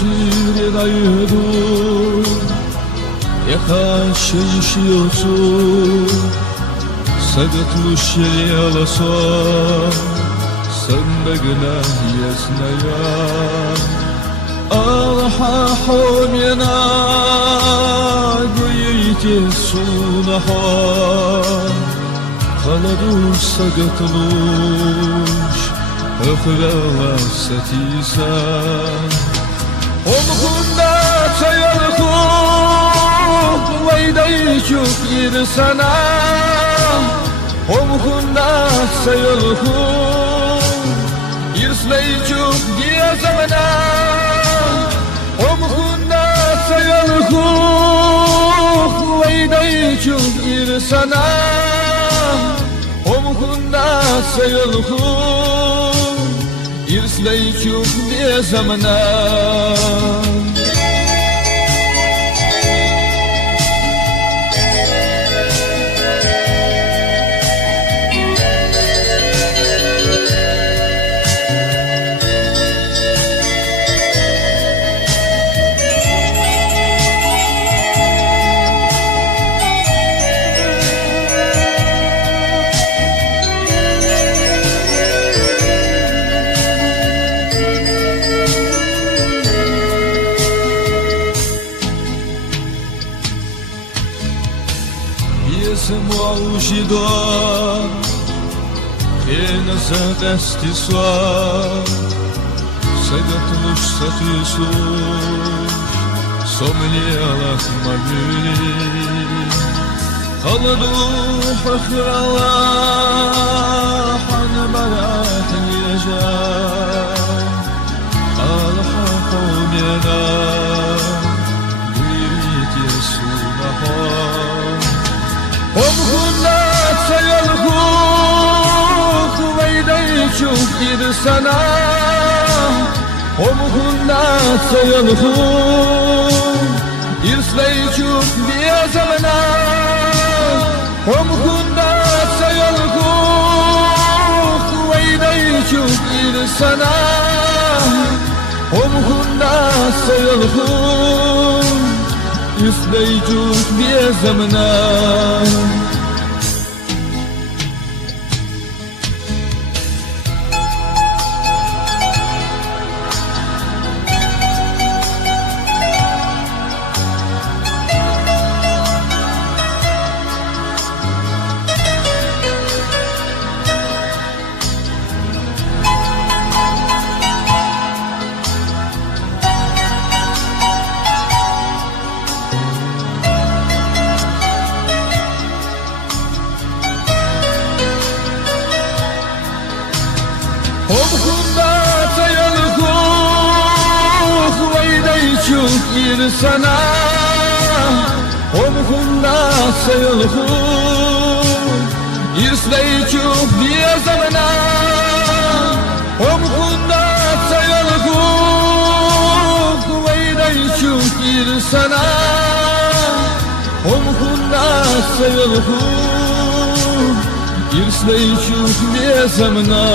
sire dayıdu Yaka şişiyorsun Sagatluş yalasa Sembegna yesnaya Alha homyana Gıyite sunaha Kaladur sagatluş Öhvela setisan Omkunda çayalku Vaydaycuk irsana Omkunda çayalku İrsleycuk diye zamana Omkunda çayalku Vaydaycuk irsana Omkunda çayalku İrsleycuk diye zamana Mawjida Kena zadesti swa Sagatluş satıyorsun Somliyalat maguli Kaladu fakrala Hanbarah yaja Alha qawmina Guyrit yesunaha Omkunda çayalku Vaydaycuk irsana Omkunda çayalku İrsleycuk diye zamana Omkunda çayalku Vaydaycuk irsana Omkunda çayalku İrsleycuk diye zamana Omkunda çayalku Vaydaycuk irsana Omkunda çayalku İrsleycuk diye zamana Omkunda çayalku Vaydaycuk irsana Omkunda çayalku İrsleycuk diye zamana